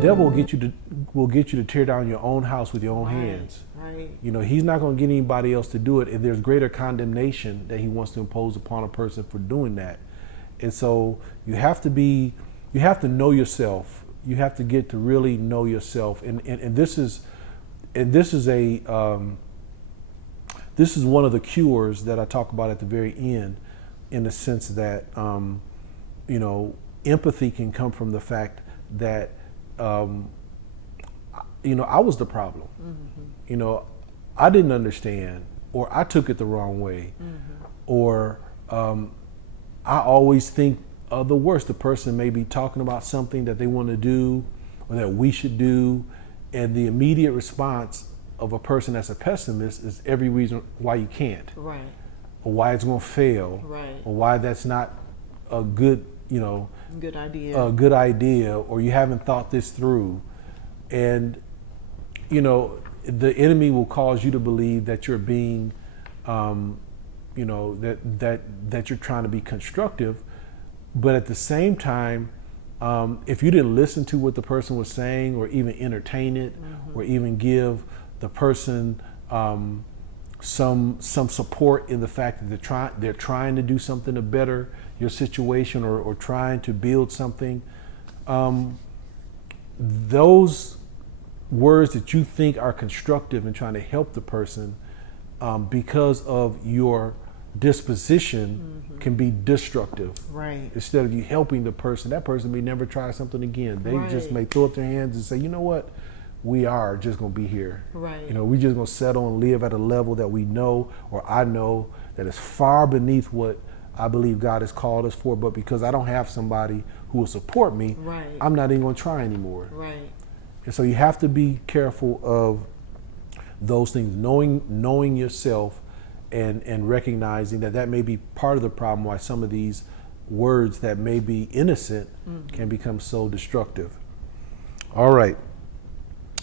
devil will get you to tear down your own house with your own hands. Right. You know, he's not going to get anybody else to do it, and there's greater condemnation that he wants to impose upon a person for doing that. And so you have to know yourself. You have to get to really know yourself, and this is one of the cures that I talk about at the very end, in the sense that you know, empathy can come from the fact that you know, I was the problem. Mm-hmm. You know, I didn't understand, or I took it the wrong way, mm-hmm. or I always think of the worst. The person may be talking about something that they want to do or that we should do, and the immediate response of a person that's a pessimist is every reason why you can't, right, or why it's going to fail, right, or why that's not a good, you know, good idea, or you haven't thought this through. And you know, the enemy will cause you to believe that you're being you know, that you're trying to be constructive, but at the same time, if you didn't listen to what the person was saying, or even entertain it, mm-hmm. or even give the person some support in the fact that they're trying to do something to better your situation, or trying to build something, those words that you think are constructive and trying to help the person, because of your disposition, mm-hmm. can be destructive. Right. Instead of you helping the person, that person may never try something again. They right. just may throw up their hands and say, you know what, we are just going to be here. Right. You know, we just going to settle and live at a level that we know, or I know, that is far beneath what I believe God has called us for. But because I don't have somebody who will support me, right. I'm not even going to try anymore. Right. And so you have to be careful of those things, knowing yourself, and recognizing that may be part of the problem why some of these words that may be innocent, mm-hmm. can become so destructive. All right.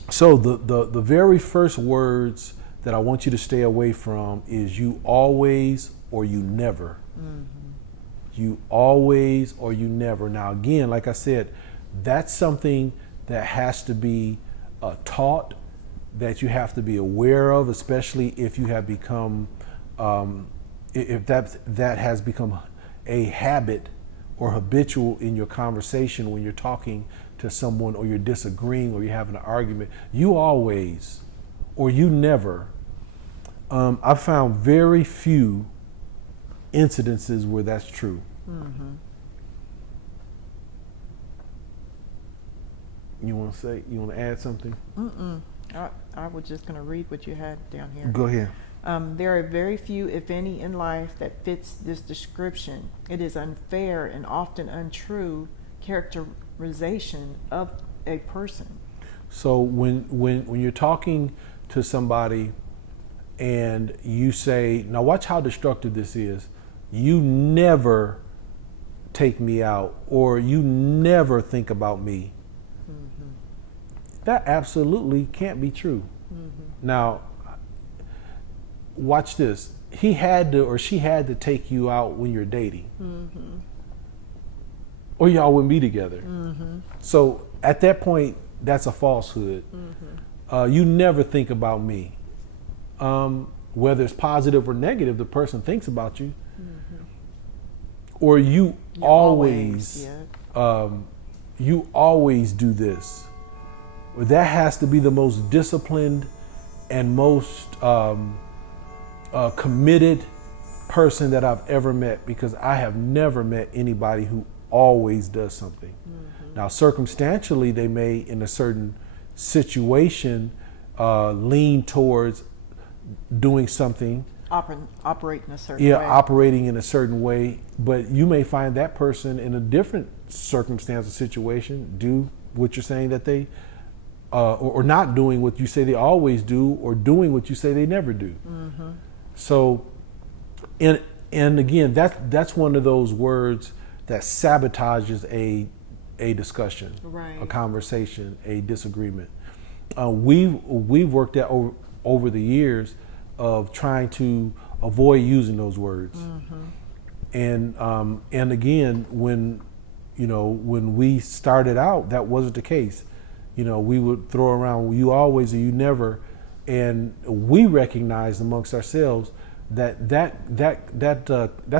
So the very first words that I want you to stay away from is you always or you never. Mm-hmm. You always or you never. Now again, like I said, that's something that has to be taught, that you have to be aware of, especially if you have become, if that has become a habit or habitual in your conversation when you're talking to someone, or you're disagreeing, or you're having an argument. You always or you never. I found very few incidences where that's true. Mm-hmm. You want to add something? Mm-mm. I was just going to read what you had down here. Go ahead. There are very few, if any, in life that fits this description. It is unfair and often untrue characterization of a person. So when you're talking to somebody and you say, now watch how destructive this is. You never take me out, or you never think about me. That absolutely can't be true. Mm-hmm. Now, watch this. He had to, or she had to take you out when you're dating. Mm-hmm. Or y'all wouldn't be together. Mm-hmm. So at that point, that's a falsehood. Mm-hmm. You never think about me. Whether it's positive or negative, the person thinks about you. Mm-hmm. Or you always do this. That has to be the most disciplined and most committed person that I've ever met, because I have never met anybody who always does something. Mm-hmm. Now, circumstantially, they may, in a certain situation, lean towards doing something. Operate in a certain way. Yeah, operating in a certain way. But you may find that person in a different circumstance or situation do what you're saying that they or not doing what you say they always do, or doing what you say they never do. Mm-hmm. So, and again, that's one of those words that sabotages a discussion, right. A conversation, a disagreement. We've worked out over the years of trying to avoid using those words. Mm-hmm. And again, when we started out, that wasn't the case. we would throw around you always or you never, and we recognize amongst ourselves that's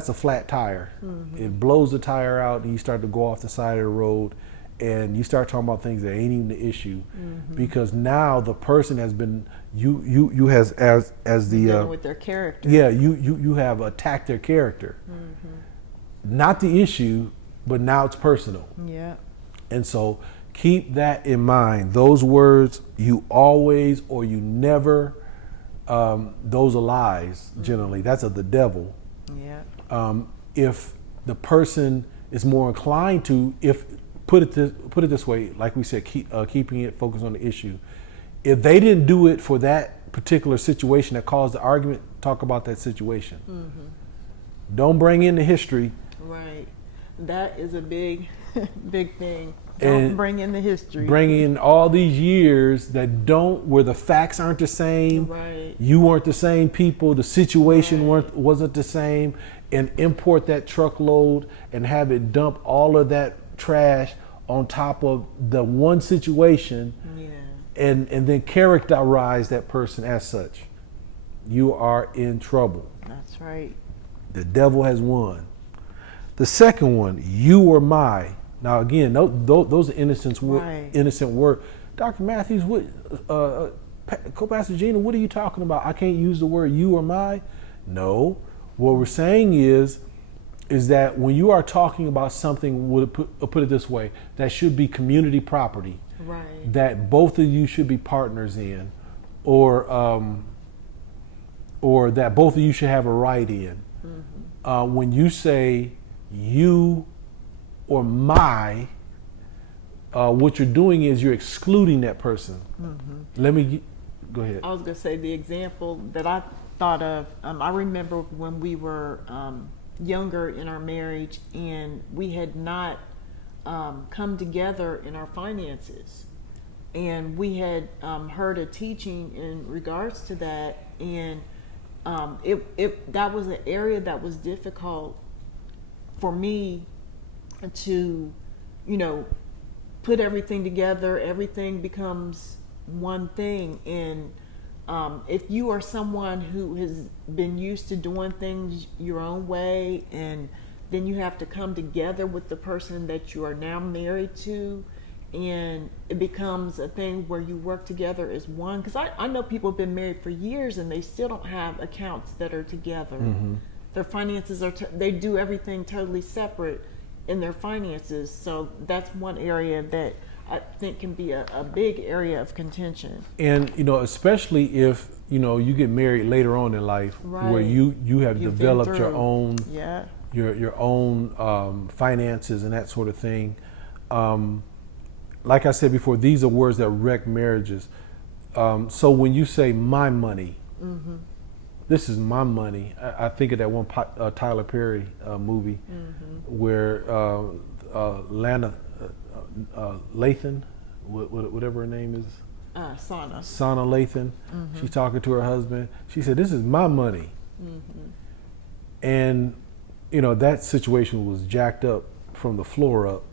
a flat tire. It blows the tire out, and you start to go off the side of the road, and you start talking about things that ain't even the issue, because now the person has been you has as the Dealing with their character. yeah, you have attacked their character, not the issue, but now it's personal. Yeah. And so keep that in mind. Those words, you always or you never, those are lies generally. That's of the devil. Yeah. If the person is more inclined to, if put it this way, like we said, keeping it focused on the issue. If they didn't do it for that particular situation that caused the argument, talk about that situation. Don't bring in the history. Right. That is a big, big thing. And Don't bring in the history. Bring in all these years where the facts aren't the same. Right. You weren't the same people. The situation wasn't the same, and import that truckload and have it dump all of that trash on top of the one situation, and then characterize that person as such. You are in trouble. That's right. The devil has won. The second one, you or my. Now again, those are innocent words. Dr. Matthews, Co-Pastor Gena, what are you talking about? I can't use the word you or my. No, what we're saying is that when you are talking about something, put it this way, that should be community property, right, that both of you should be partners in, or that both of you should have a right in. When you say you or my, what you're doing is you're excluding that person. Let me go ahead. I was going to say the example that I thought of. I remember when we were younger in our marriage, and we had not come together in our finances, and we had heard a teaching in regards to that, and that was an area that was difficult for me to, put everything together. Everything becomes one thing, and if you are someone who has been used to doing things your own way, and then you have to come together with the person that you are now married to, and it becomes a thing where you work together as one. Because I know people have been married for years and they still don't have accounts that are together. Their finances they do everything totally separate in their finances. So that's one area that I think can be a big area of contention. And especially if you get married later on in life, where you have developed your own your own finances and that sort of thing. Like I said before, these are words that wreck marriages. So when you say my money, this is my money. I think of that one Tyler Perry movie where Lana Lathan, whatever her name is, Sana Lathan, she's talking to her husband. She said, "This is my money," and that situation was jacked up from the floor up.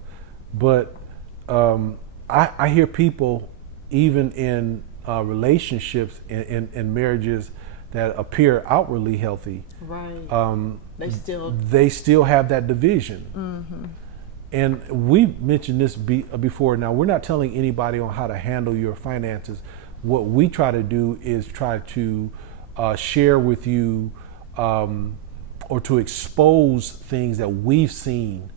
But I hear people, even in relationships and marriages that appear outwardly healthy, they still have that division. And we've mentioned this before. Now, we're not telling anybody on how to handle your finances. What we try to do is try to share with you or to expose things that we've seen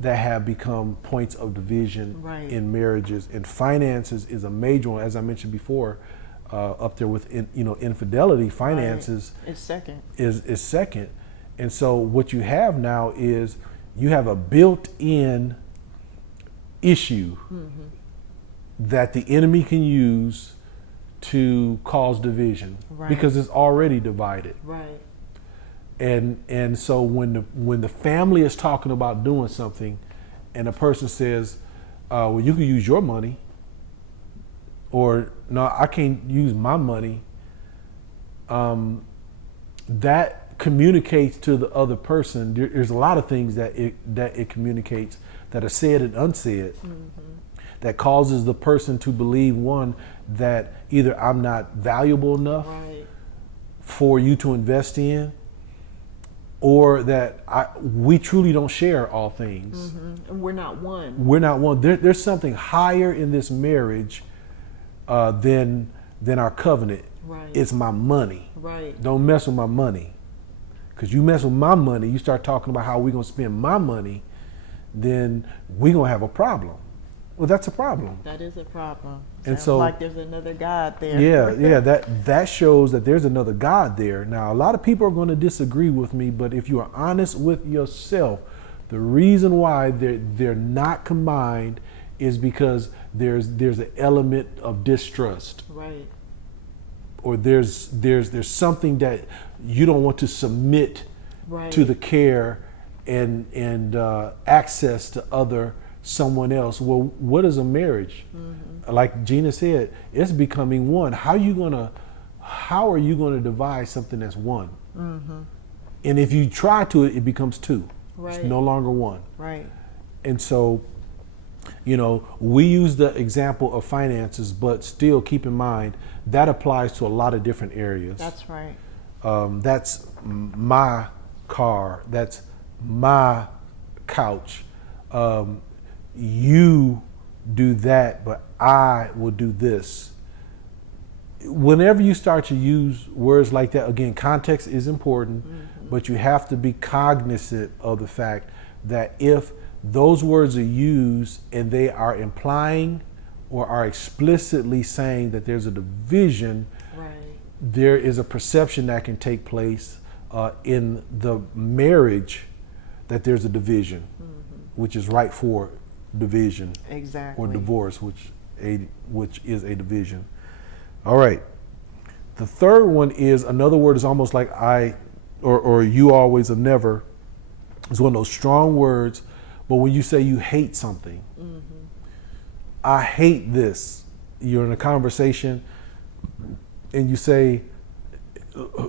that have become points of division in marriages. And finances is a major one, as I mentioned before, up there with infidelity. Finances is second. Is second. And so what you have now is you have a built-in issue that the enemy can use to cause division because it's already divided. Right. And so when the family is talking about doing something, and a person says, "Well, you can use your money," or "No, I can't use my money," that communicates to the other person. There's a lot of things that it communicates that are said and unsaid that causes the person to believe, one, that either I'm not valuable enough Right. for you to invest in, or that we truly don't share all things. And we're not one. We're not one. There's something higher in this marriage than our covenant. Right. It's my money. Right. Don't mess with my money. Because you mess with my money, you start talking about how we're going to spend my money, then we're going to have a problem. Well, that's a problem. That is a problem. And Sounds so, like there's another God there. yeah, that shows that there's another God there. Now, a lot of people are going to disagree with me, but if you are honest with yourself, the reason why they're not combined is because there's an element of distrust, Right. or there's something that you don't want to submit Right. to the care and access to someone else. Well, what is a marriage? Like Gena said, it's becoming one. How are you gonna divide something that's one? And if you try to, it becomes two. Right. It's no longer one. Right. And so, we use the example of finances, but still keep in mind that applies to a lot of different areas. That's right. That's my car. That's my couch. You do that, but I will do this. Whenever you start to use words like that, again, context is important, but you have to be cognizant of the fact that if those words are used and they are implying or are explicitly saying that there's a division, Right. there is a perception that can take place in the marriage that there's a division, which is right for division, Exactly. or divorce, which is a division. All right. The third one is another word is almost like or you always or never. It's one of those strong words, but when you say you hate something, I hate this. You're in a conversation and you say,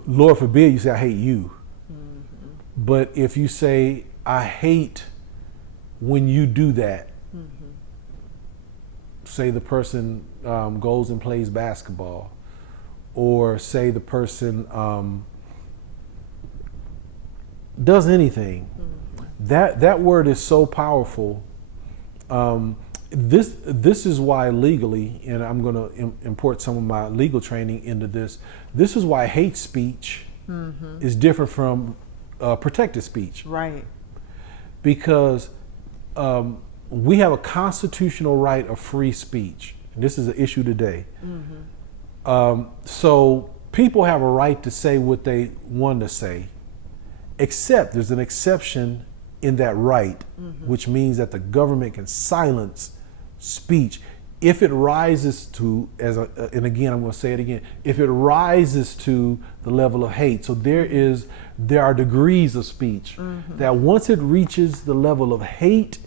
Lord forbid, you say, I hate you. But if you say, I hate when you do that, say the person goes and plays basketball, or say the person does anything, that word is so powerful. This is why legally, and I'm going to import some of my legal training into this. This is why hate speech is different from protected speech. Right. Because we have a constitutional right of free speech. And this is an issue today. So people have a right to say what they want to say, except there's an exception in that right, which means that the government can silence speech if it rises to, and again, I'm going to say it again, if it rises to the level of hate. So there are degrees of speech that once it reaches the level of hate,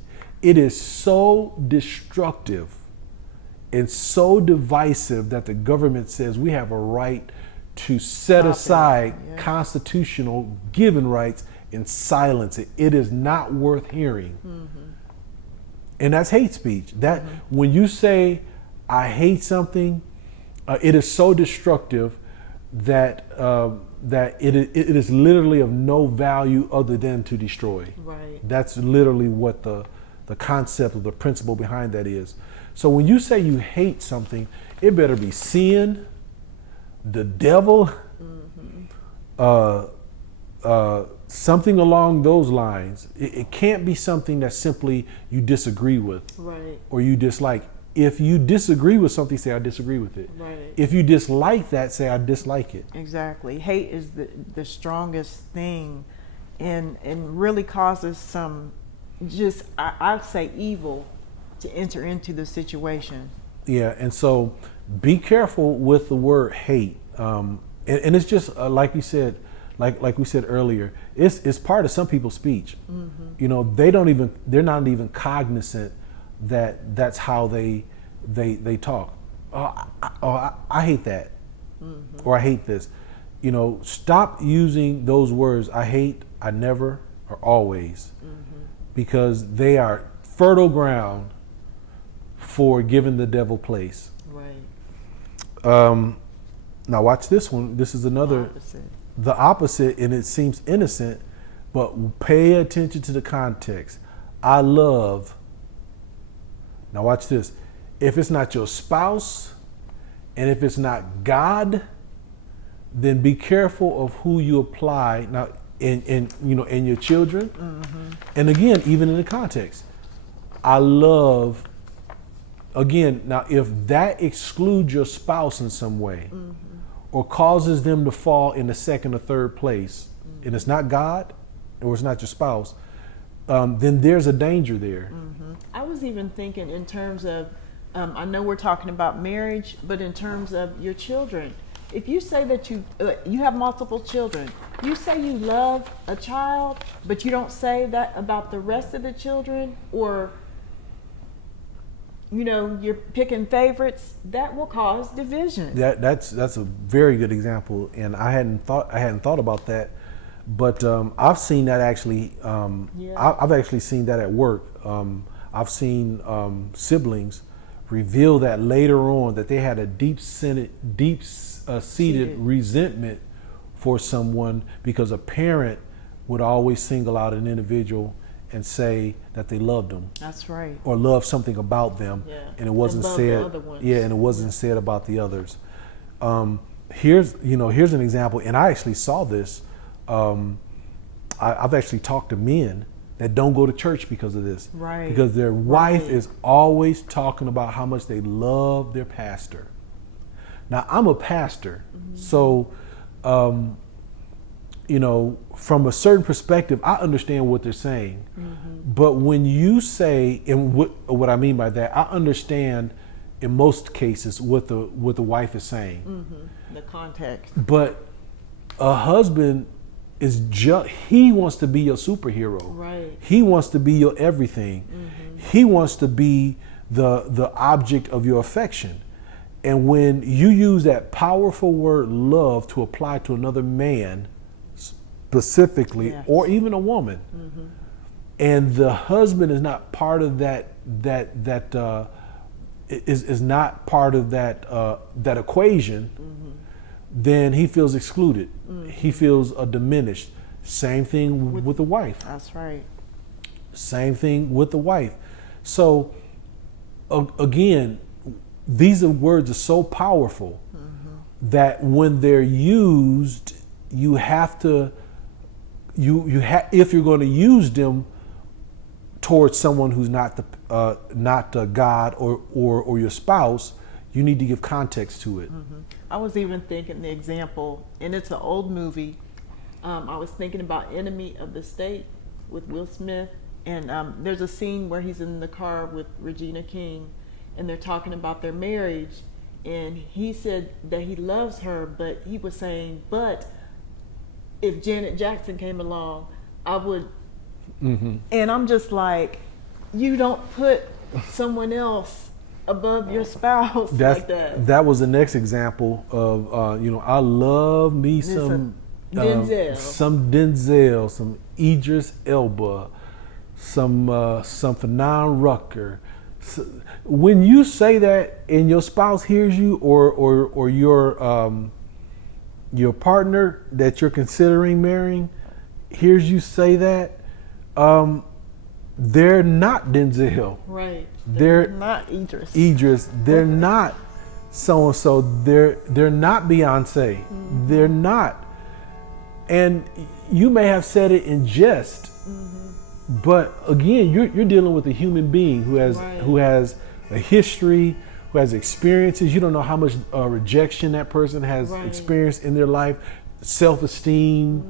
it is so destructive and so divisive that the government says we have a right to set aside constitutional given rights and silence it. It is not worth hearing. And that's hate speech. That when you say, I hate something, it is so destructive that it is literally of no value other than to destroy. Right. That's literally what the concept of the principle behind that is. So when you say you hate something, it better be sin, the devil, something along those lines. It can't be something that simply you disagree with, Right. or you dislike. If you disagree with something, say I disagree with it. Right. If you dislike that, say I dislike it. Exactly. Hate is the strongest thing, and really causes some, just I'd say, evil to enter into the situation. Yeah, and so be careful with the word hate. And it's just like you said, like we said earlier, it's part of some people's speech. You know, they're not even cognizant that that's how they talk. I hate that, or I hate this. You know, stop using those words. I hate, I never, or always, because they are fertile ground for giving the devil place. Right. Now watch this one. This is another, Opposite. the opposite, and it seems innocent, but pay attention to the context. I love. Now watch this. If it's not your spouse, and if it's not God, then be careful of who you apply now in your children. Mm-hmm. And again, even in the context, I love. Again, now if that excludes your spouse in some way, mm-hmm. or causes them to fall in the second or third place, mm-hmm. and it's not God, or it's not your spouse, then there's a danger there. Mm-hmm. I was even thinking in terms of, I know we're talking about marriage, but in terms of your children. If you say that you have multiple children, you say you love a child, but you don't say that about the rest of the children, or you're picking favorites, that will cause division. That's a very good example, and I hadn't thought about that, but I've seen that actually. I've actually seen that at work. I've seen siblings reveal that later on, that they had a deep-seated resentment for someone because a parent would always single out an individual and say that they loved them. That's right. Or loved something about them, yeah. and it wasn't above said. The other ones. Yeah, and it wasn't said about the others. Here's an example, and I actually saw this. I've actually talked to men that don't go to church because of this. Right. Because their wife is always talking about how much they love their pastor. Now, I'm a pastor, mm-hmm. so from a certain perspective, I understand what they're saying. Mm-hmm. But when you say, and what I mean by that, I understand in most cases what the wife is saying. Mm-hmm. The context. But a husband he wants to be your superhero. Right. He wants to be your everything. Mm-hmm. He wants to be the object of your affection. And when you use that powerful word love to apply to another man specifically, yes. or even a woman, mm-hmm. and the husband is not part of is not part of that equation, mm-hmm. then he feels excluded. Mm-hmm. He feels diminished. Same thing with the wife. That's right. Same thing with the wife. So again, these words are so powerful, mm-hmm. that when they're used, you have to, if you're going to use them towards someone who's not God or your spouse, you need to give context to it. Mm-hmm. I was even thinking the example, and it's an old movie. I was thinking about Enemy of the State with Will Smith, and there's a scene where he's in the car with Regina King, and they're talking about their marriage, and he said that he loves her, but he was saying, but if Janet Jackson came along, I would. Mm-hmm. And I'm just like, you don't put someone else above your spouse like that. That was the next example of, I love me some Denzel, some Idris Elba, some Fanon Rucker. So when you say that and your spouse hears you, or your partner that you're considering marrying hears you say that, they're not Denzel. Right. They're not Idris. They're not so and so. They're not Beyonce. Mm-hmm. They're not. And you may have said it in jest, mm-hmm. but again, you're dealing with a human being who has a history, who has experiences. You don't know how much rejection that person has experienced in their life, self-esteem.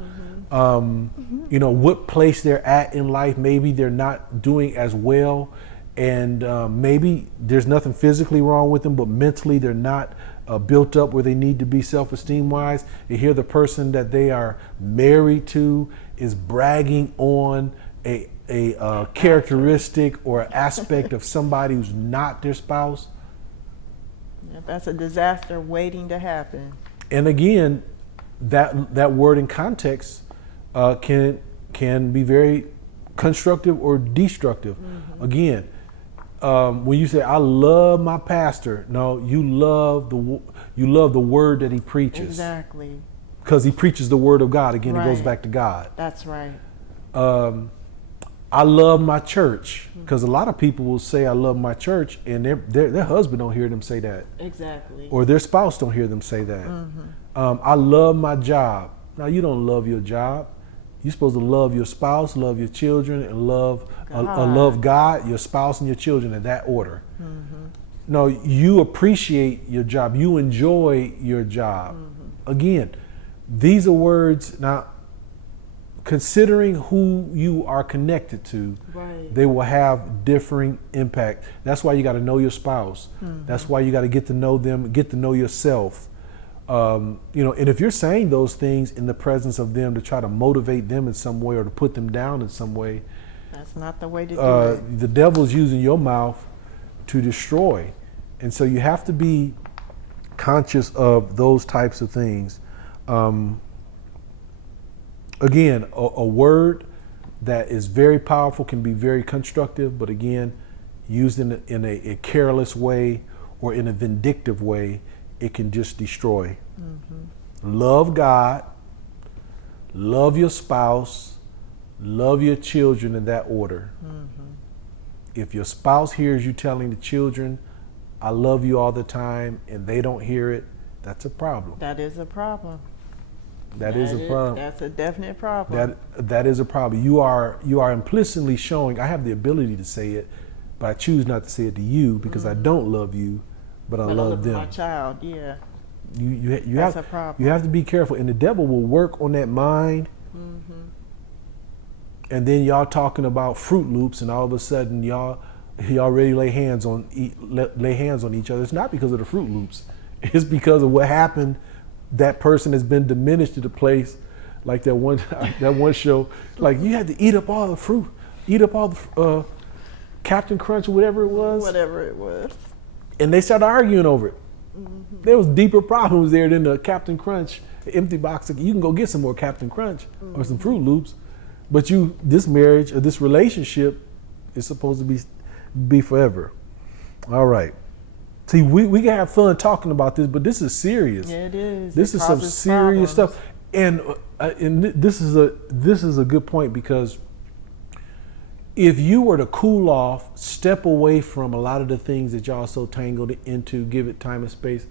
Mm-hmm. What place they're at in life. Maybe they're not doing as well, and maybe there's nothing physically wrong with them, but mentally they're not built up where they need to be self-esteem wise. You hear the person that they are married to is bragging on a characteristic or aspect of somebody who's not their spouse. Yeah, that's a disaster waiting to happen. And again, that word in context can be very constructive or destructive. Mm-hmm. Again, When you say I love my pastor, no, you love the word that he preaches. Exactly. Because he preaches the word of God. Again, it goes Right. back to God. That's right. I love my church, because a lot of people will say I love my church, and their husband don't hear them say that, Exactly. or their spouse don't hear them say that. I love my job. Now, you don't love your job. You're supposed to love your spouse, love your children, and love God, your spouse, and your children in that order. No, you appreciate your job. You enjoy your job. Again, these are words. Now, considering who you are connected to, Right. they will have differing impact. That's why you got to know your spouse. That's why you got to get to know them, get to know yourself. And if you're saying those things in the presence of them to try to motivate them in some way or to put them down in some way, That's not the way to do it. the devil's using your mouth to destroy. And so you have to be conscious of those types of things. Again, a word that is very powerful can be very constructive, but again, used in a careless way or in a vindictive way, it can just destroy. Love God, love your spouse, love your children in that order. If your spouse hears you telling the children, I love you all the time, and they don't hear it, that's a problem. That is a problem. That is a problem. That's a definite problem. That is a problem. You are implicitly showing I have the ability to say it, but I choose not to say it to you because I don't love you, but I love them. My child, yeah. You That's have a problem. You have to be careful, and the devil will work on that mind. And then y'all talking about Fruit Loops, and all of a sudden he already lay hands on each other. It's not because of the Fruit Loops. It's because of what happened. That person has been diminished to the place, like that one show, like you had to eat up all the fruit, eat up all the Captain Crunch or whatever it was. Whatever it was. And they started arguing over it. There was deeper problems there than the Captain Crunch empty box. You can go get some more Captain Crunch or some Fruit Loops, but this marriage or this relationship is supposed to be forever. All right. See, we can have fun talking about this, but this is serious. Yeah, it is. This is some serious stuff, and this is a good point, because if you were to cool off, step away from a lot of the things that y'all so tangled into, give it time and space,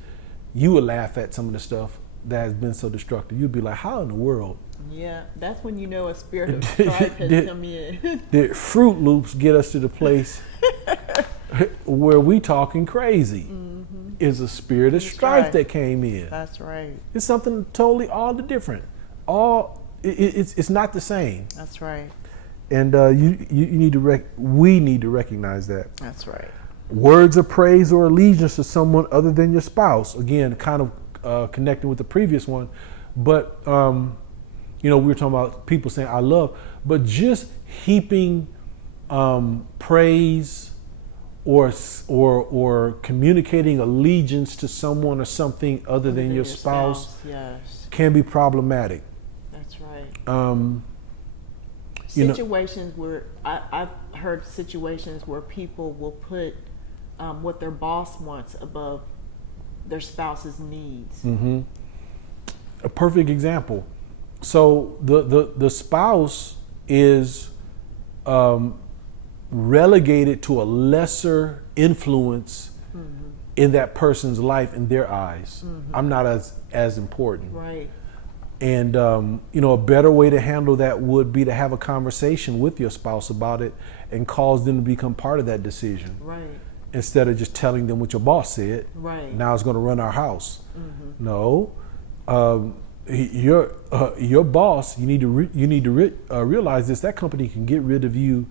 you would laugh at some of the stuff that has been so destructive. You'd be like, how in the world? Yeah, that's when you know a spirit of strife has come in. Did Fruit Loops get us to the place where we talking crazy? Is a spirit of strife that came in. That's right. It's something totally all the different. It's not the same. That's right. And we need to recognize that. That's right. Words of praise or allegiance to someone other than your spouse. Again, kind of connecting with the previous one, but we were talking about people saying I love, but just heaping praise or communicating allegiance to someone or something other than your spouse, yes, can be problematic. That's right. Situations where I've heard situations where people will put what their boss wants above their spouse's needs. A perfect example. So the spouse is relegated to a lesser influence in that person's life in their eyes. I'm not as important. Right. And a better way to handle that would be to have a conversation with your spouse about it and cause them to become part of that decision. Right. Instead of just telling them what your boss said. Right. Now it's going to run our house. No. Your boss, you need to realize this. That company can get rid of you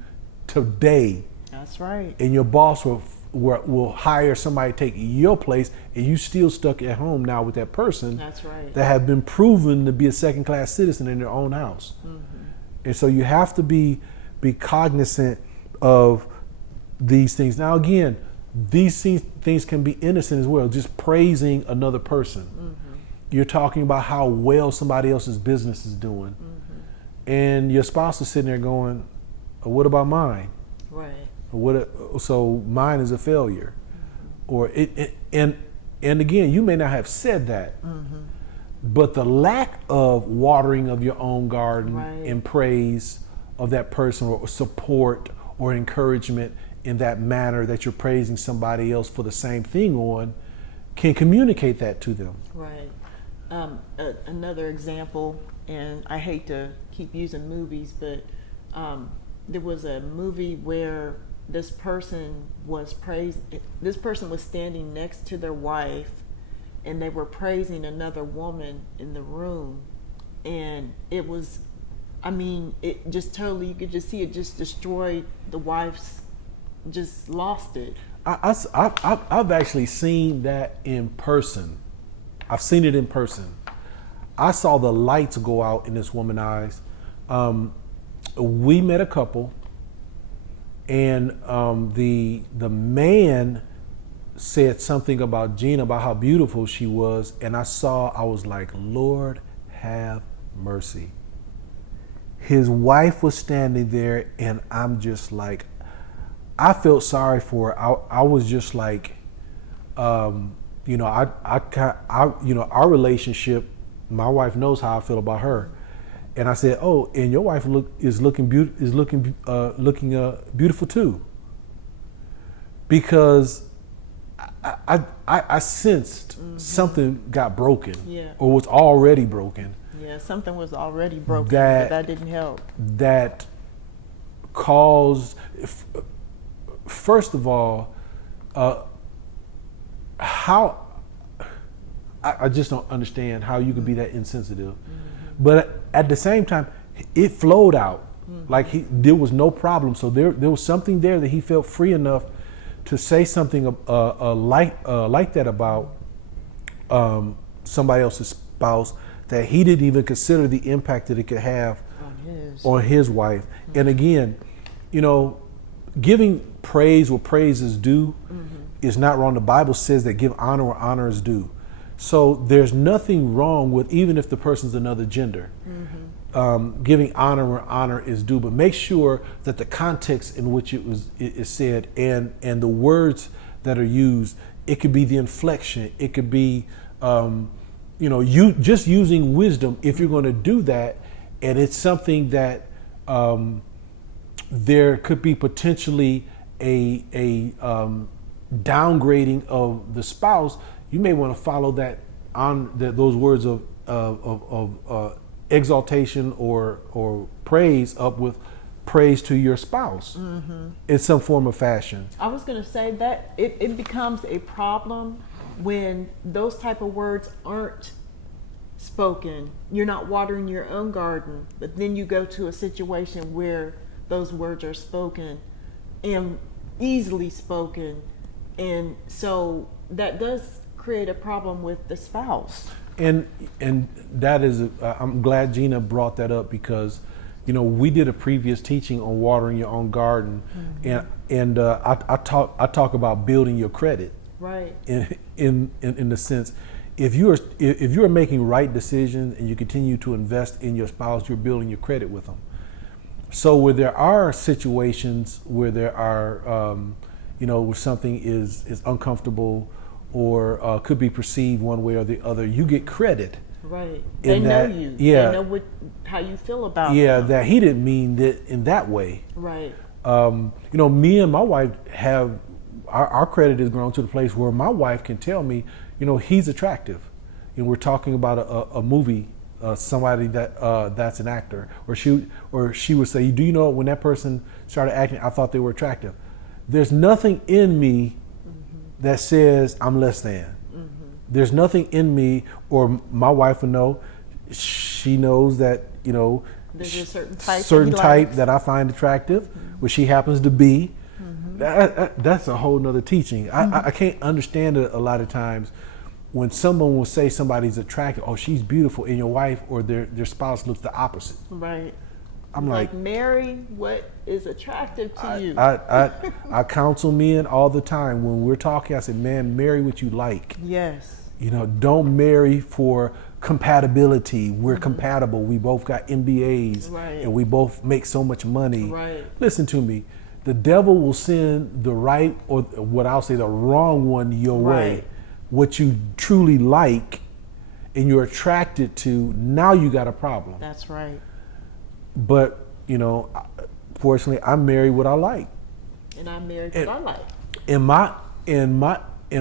today. That's right. And your boss will hire somebody to take your place, and you still stuck at home now with that person. That's right. That have been proven to be a second-class citizen in their own house. And so you have to be cognizant of these things. Now again, these things can be innocent as well, just praising another person. You're talking about how well somebody else's business is doing. And your spouse is sitting there going, what about mine? Right. So mine is a failure, or and again, you may not have said that, but the lack of watering of your own garden Right. and praise of that person, or support or encouragement in that manner that you're praising somebody else for the same thing on, can communicate that to them. Right. Another example, and I hate to keep using movies, but there was a movie where this person was praised. This person was standing next to their wife, and they were praising another woman in the room, and it was, I mean, it just totally, you could just see it just destroyed the wife's, just lost it. I've actually seen that in person. I've seen it in person. I saw the lights go out in this woman's eyes. We met a couple, and the man said something about Gena, about how beautiful she was, and I was like, Lord have mercy. His wife was standing there, and I'm just like, I felt sorry for her. I was just like, our relationship, my wife knows how I feel about her, and I said, oh, and your wife is looking beautiful too, because I sensed something got broken, Yeah. or was already broken. Yeah, something was already broken, That- but that didn't help. That caused, first of all, how I just don't understand how you could be that insensitive. But at the same time, it flowed out. Like there was no problem. So there was something there that he felt free enough to say something like that about somebody else's spouse, that he didn't even consider the impact that it could have on his wife. And again, giving praise where praise is due is not wrong. The Bible says that give honor where honor is due. So there's nothing wrong with, even if the person's another gender, giving honor where honor is due. But make sure that the context in which it is said, and the words that are used, it could be the inflection, it could be you just using wisdom if you're going to do that, and it's something that there could be potentially a downgrading of the spouse. You may want to follow that on those words of exaltation or praise up with praise to your spouse in some form of fashion. I was going to say that it becomes a problem when those type of words aren't spoken. You're not watering your own garden, but then you go to a situation where those words are spoken and easily spoken, and so that does create a problem with the spouse. And that is, I'm glad Gena brought that up, because we did a previous teaching on watering your own garden, and I talk about building your credit. Right. In the sense, if you are making right decisions and you continue to invest in your spouse, you're building your credit with them. So where there are situations where there are, where something is uncomfortable or could be perceived one way or the other, you get credit. Right. They know you. Yeah. They know how you feel about Yeah, them. that he didn't mean that in that way. Right. Me and my wife have, our credit has grown to the place where my wife can tell me, he's attractive. We're talking about a movie, somebody that's an actor, or she would say, do you know when that person started acting, I thought they were attractive. There's nothing in me that says I'm less than. There's nothing in me, or my wife would know. She knows that There's a certain type that I find attractive, which she happens to be. That's a whole nother teaching. I can't understand it a lot of times when someone will say somebody's attractive, oh, she's beautiful, and your wife or their spouse looks the opposite. Right. I'm like, marry what is attractive to you. I counsel men all the time when we're talking. I say, man, marry what you like. Yes. Don't marry for compatibility. We're compatible. We both got MBAs, Right. and we both make so much money. Right. Listen to me. the devil will send the right, or what I'll say, the wrong one your way. Right. What you truly like and you're attracted to, now you got a problem. That's right. But, fortunately, I marry what I like. And I married what I like. And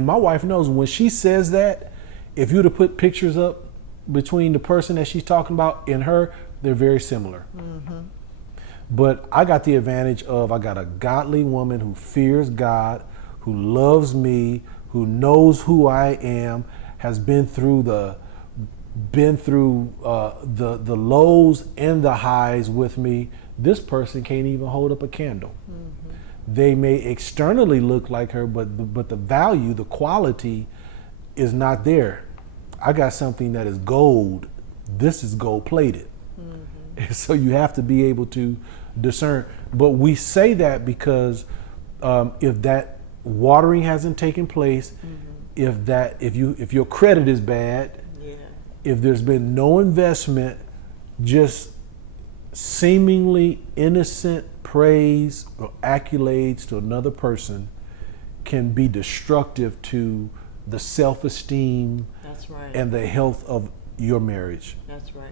my wife knows when she says that, if you were to put pictures up between the person that she's talking about and her, they're very similar. Mm-hmm. But I got the advantage of, I got a godly woman who fears God, who loves me, who knows who I am, has been through the lows and the highs with me. This person can't even hold up a candle. Mm-hmm. They may externally look like her, but the value, the quality is not there. I got something that is gold. This is gold plated. Mm-hmm. So you have to be able to discern. But we say that because if that watering hasn't taken place, mm-hmm. if your credit is bad, yeah. If there's been no investment, just seemingly innocent praise or accolades to another person can be destructive to the self-esteem. That's right. And the health of your marriage. That's right.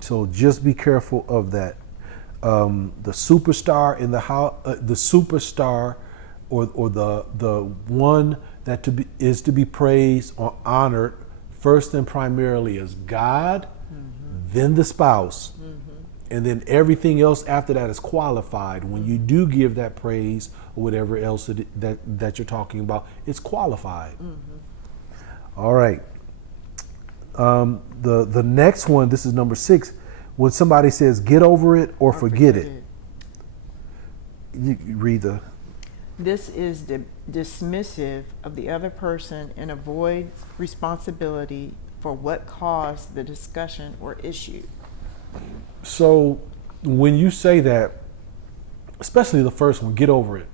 So just be careful of that. The superstar in the house, the superstar, or the one that is to be praised or honored first and primarily is God, mm-hmm. then the spouse, mm-hmm. and then everything else after that is qualified. When you do give that praise or whatever else that you're talking about, it's qualified. Mm-hmm. All right. The next one, this is number 6, when somebody says get over it or forget it. You read the. This is dismissive of the other person and avoids responsibility for what caused the discussion or issue. So when you say that, especially the first one, get over it,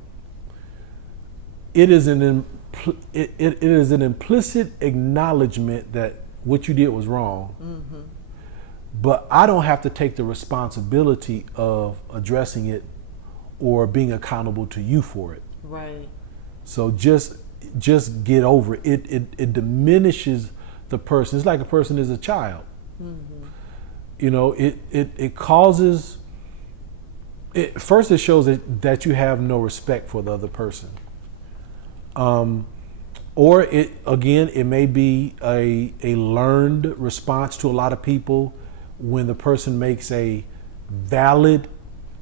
it is an implicit acknowledgement that what you did was wrong. Mm-hmm. But I don't have to take the responsibility of addressing it or being accountable to you for it. Right. So just get over it. It diminishes the person. It's like a person is a child. Mm-hmm. It causes. First, it shows that you have no respect for the other person. Or it may be a learned response to a lot of people when the person makes a valid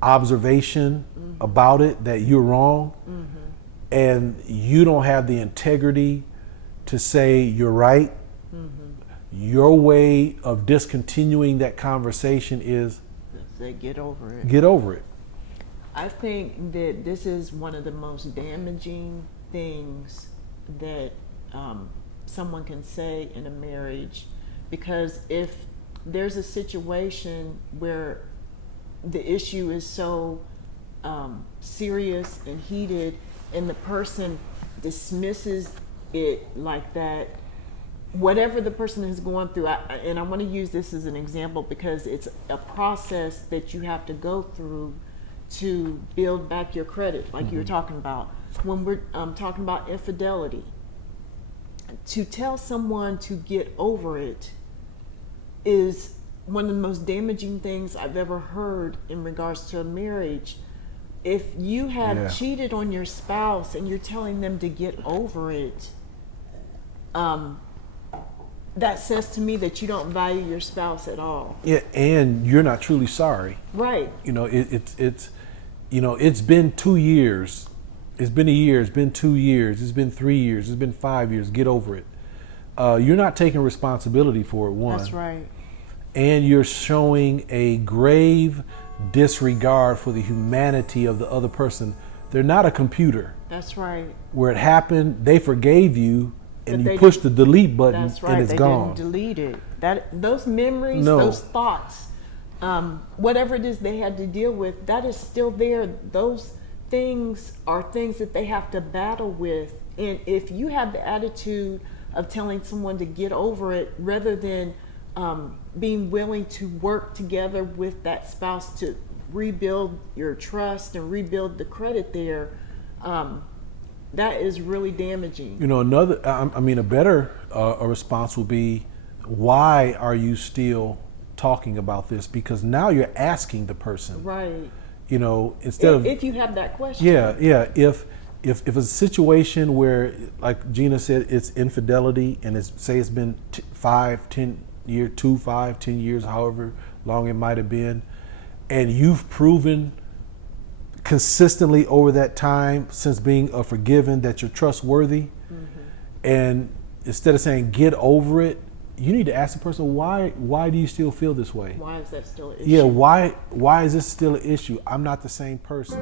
observation mm-hmm. about it, that you're wrong, mm-hmm. and you don't have the integrity to say you're right. Mm-hmm. Your way of discontinuing that conversation is say get over it. Get over it. I think that this is one of the most damaging things that someone can say in a marriage, because if there's a situation where the issue is so serious and heated and the person dismisses it like that, whatever the person is going through, and I want to use this as an example because it's a process that you have to go through to build back your credit, like mm-hmm. you were talking about. When we're talking about infidelity, to tell someone to get over it is one of the most damaging things I've ever heard in regards to a marriage. If you have cheated on your spouse and you're telling them to get over it, that says to me that you don't value your spouse at all. Yeah, and you're not truly sorry. Right. It's been 2 years. It's been a year. It's been 2 years. It's been 3 years. It's been 5 years. Get over it. You're not taking responsibility for it, one. That's right. And you're showing a grave disregard for the humanity of the other person. They're not a computer. That's right. Where it happened, they forgave you, and you push the delete button, that's right. And it's gone. They didn't delete it. Those memories, those thoughts, whatever it is they had to deal with, that is still there. Those things are things that they have to battle with. And if you have the attitude of telling someone to get over it rather than being willing to work together with that spouse to rebuild your trust and rebuild the credit there, that is really damaging. You know, another, I mean, a better a response would be, why are you still talking about this? Because now you're asking the person, Right. you know, instead of, If you have that question. yeah. If it's a situation where, like Gena said, it's infidelity, and say it's been 5, 10 years, 2, 5, 10 years, however long it might have been, and you've proven consistently over that time since being forgiven that you're trustworthy, and instead of saying get over it, you need to ask the person, why do you still feel this way? Why is that still an issue? Yeah, why is this still an issue? I'm not the same person.